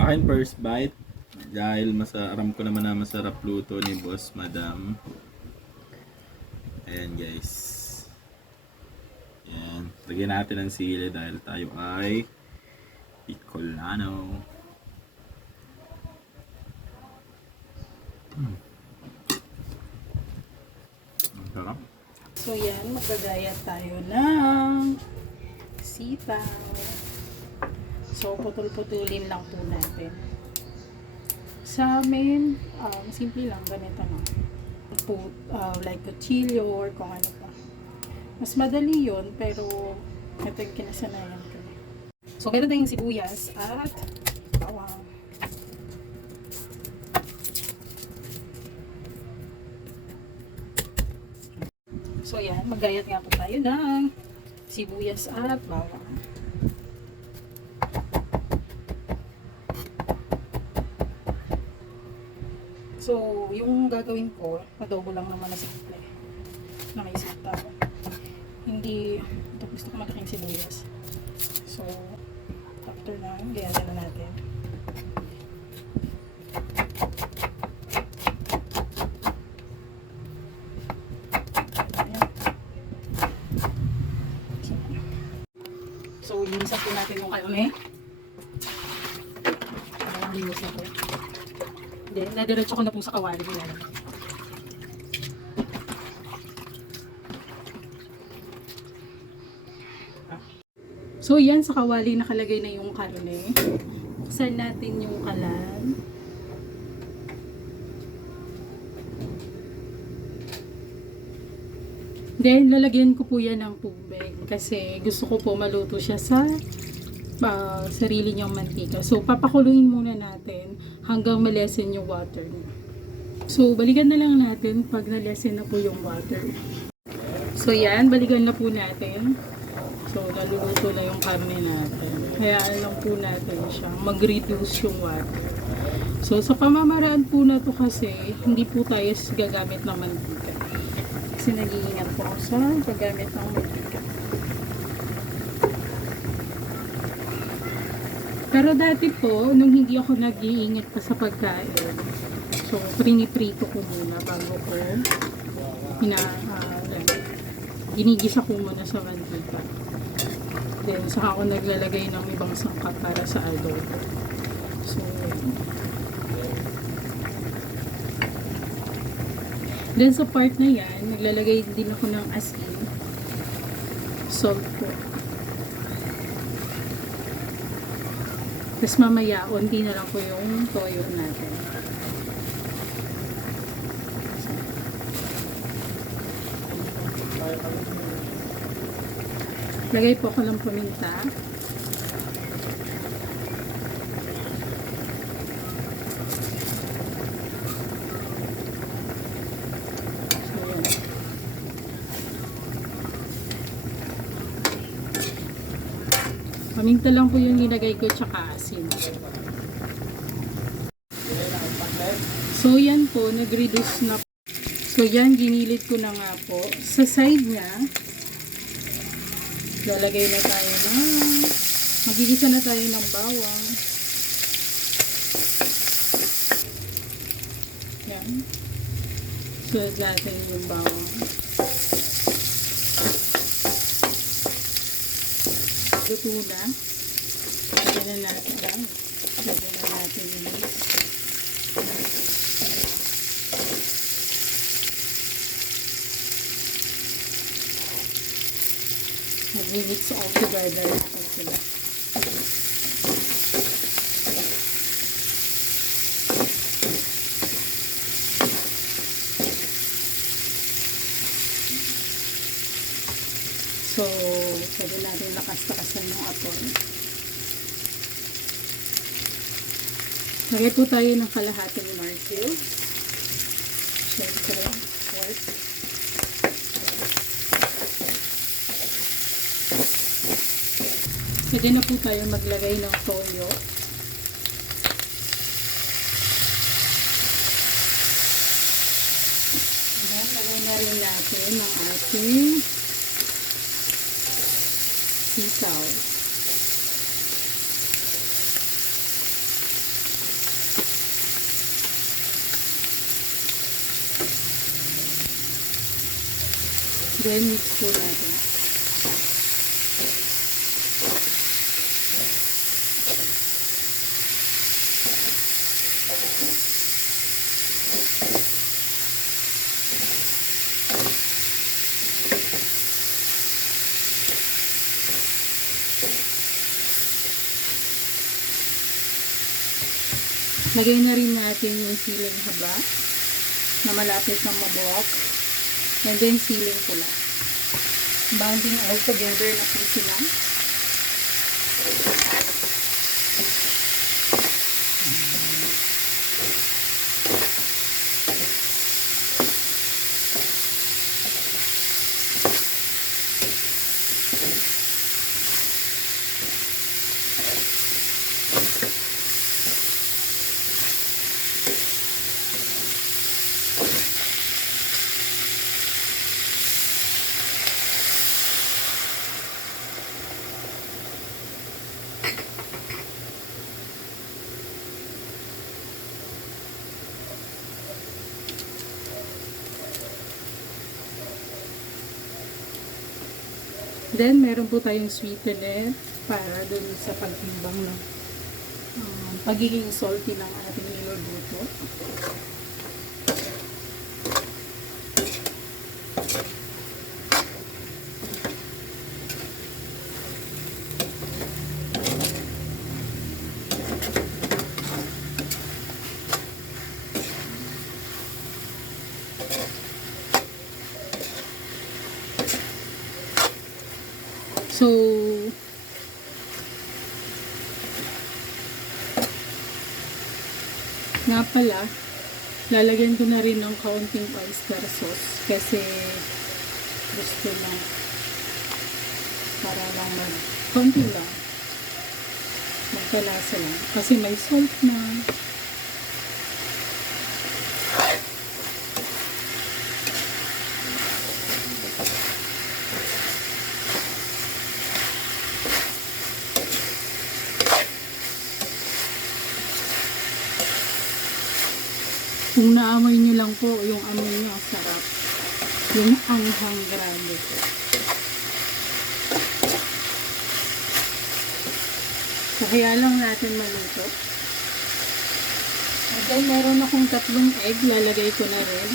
Akin first bite. Dahil aram ko naman na masarap luto ni Boss Madam. Ayan guys. Ayan. Lagyan natin ng sili dahil tayo ay Bicolano. Ang sarap. So yan, magagaya tayo ng sitaw. So putol-putulin lang po natin. Sa amin, simple lang, ganito no. Like kutsilyo or kung ano pa. Mas madali yun, pero ito yung kinasanayan ko. So meron tayong sibuyas at bawang. So yan, maggayat nga po tayo ng sibuyas at bawang. So, yung gagawin ko, adobo lang naman na simple. Na may sitaw. Hindi, ito gusto ko malaking sibuyas. So, after na, gayatin na natin. So, linisan po natin yung karne. Linis na po. Then, nadiretso ko na po sa kawali. So, yan sa kawali nakalagay na yung karne. Buksan natin yung kalan. Then, lalagyan ko po yan ng tubig. Kasi gusto ko po maluto siya sa sarili niyang mantika. So, papakuluin muna natin hanggang malesen yung water niya. So, balikan na lang natin pag nalesen na po yung water. So, yan. Balikan na po natin. So, naluluto na yung karne natin. Hayaan lang po natin siya mag-reduce yung water. So, sa pamamaraan po na to kasi, hindi po tayo gagamit ng mantika. Kasi nag-iingat po ako sa paggamit ng mantika. Pero dati po, nung hindi ako nag-iingat pa sa pagkain, so priniprito ko muna bago ko ginigisa ko muna sa mantika. Then, saka ako naglalagay ng ibang sangkap para sa adobo. So, then sa part na yan, naglalagay din ako ng asin, salt po. Tapos mamaya, unti na lang po yung toyo natin. Lagay po ako ng paminta. Paminta lang po yung nilagay ko tsaka asin. So yan po, nag-reduce na. So yan, ginilit ko na nga po. Sa side niya, lalagay na tayo magigisa na tayo ng bawang. Yan. Sunod natin yung bawang. Luto na. Lagyan na natin lang. Lagyan na natin yung mag-mix all together natin sila. So, pwede natin lakas-lakasan yung apoy. Lagay po tayo ng kalahating martil. Siyempre, pork. Pwede na po tayo maglagay ng toyo. Then, lagay na rin natin ang ating sitaw. Then, mix po natin. Lagay na rin natin yung siling haba na malapit na mabuhok. And then siling pula. Bounding all together na po sila. Then, meron po tayong sweetener para dun sa pagtimbang ng pagiging salty ng ating niluluto. So, nga pala, lalagyan ko na rin ng kaunting oyster sauce kasi gusto na para lang kaunti lang magkalasa lang kasi may salt na. Kung naamoy nyo lang po, yung amoy niya, sarap. Yung anghang grabe. So, kaya lang natin maluto. At then, meron akong 3 egg. Lalagay ko na rin.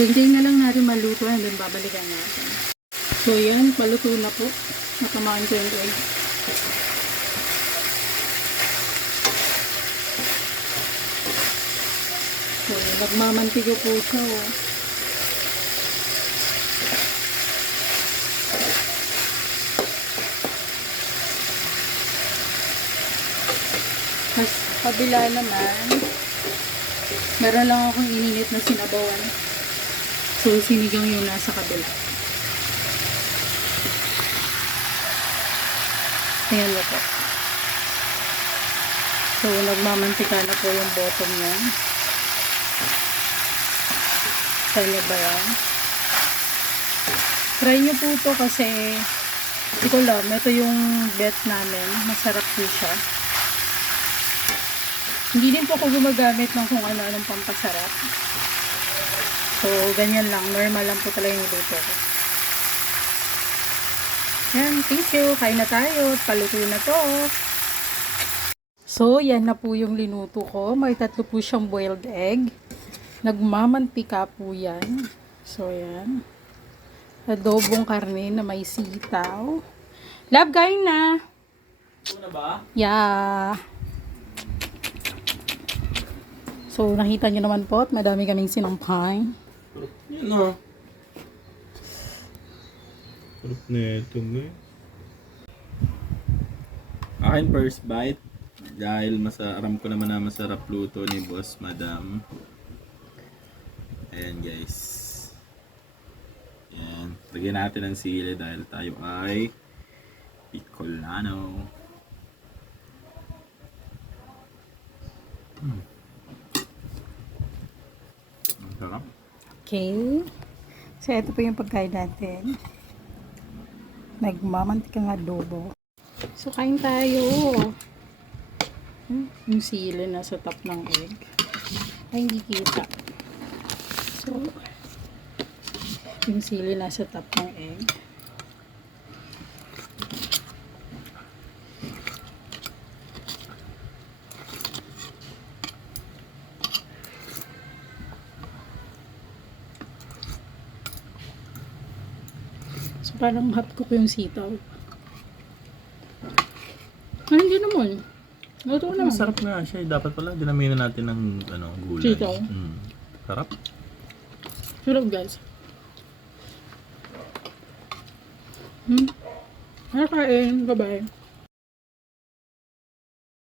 So, hintayin na lang natin maluto and then babalikan natin. So, yan. Paluto na po. Natamaan ko yung egg. So, nagmamantigo po siya. Oh. Tapos, kabila naman, meron lang akong ininit na sinabawan. So, sinigang yung nasa kabila. Ayan na po. So, nagmamantika na po yung bottom niya. Kanya ba yan? Try nyo po ito kasi hindi ko alam, ito yung bet namin. Masarap po siya. Hindi din po ako gumagamit ng kung ano-anong pampasarap. So, ganyan lang. Normal lang po talaga yung luto ko. Yan, thank you. Kain na tayo. Paluto na to. So, yan na po yung linuto ko. May 3 po siyang boiled egg. Nagmamantika po yan. So, yan. Adobong karne na may sitaw. Love, kain na. Ito na ba? Yeah. So, nakita nyo naman po at madami kaming sinampay. Yun o. Sarap na ito, eh. Akin first bite. Dahil aram ko naman na masarap luto ni Boss Madam. Ayan guys. Ayan. Lagyan natin ng sili dahil tayo ay Bicolano. Ang sarap. Okay. So, ito po yung pagkain natin. Nagmamantikang adobo. So, kain tayo. Yung sili nasa top ng egg. Ay, hindi kita. So, yung sili nasa top ng egg. So, parang hot cook yung sitaw. Ay, hindi naman. Luto naman. Masarap nga siya. Dapat pala dinamihan natin ng gulay. Sitaw. Sarap. Sarap, guys. Nakakain. Bye-bye.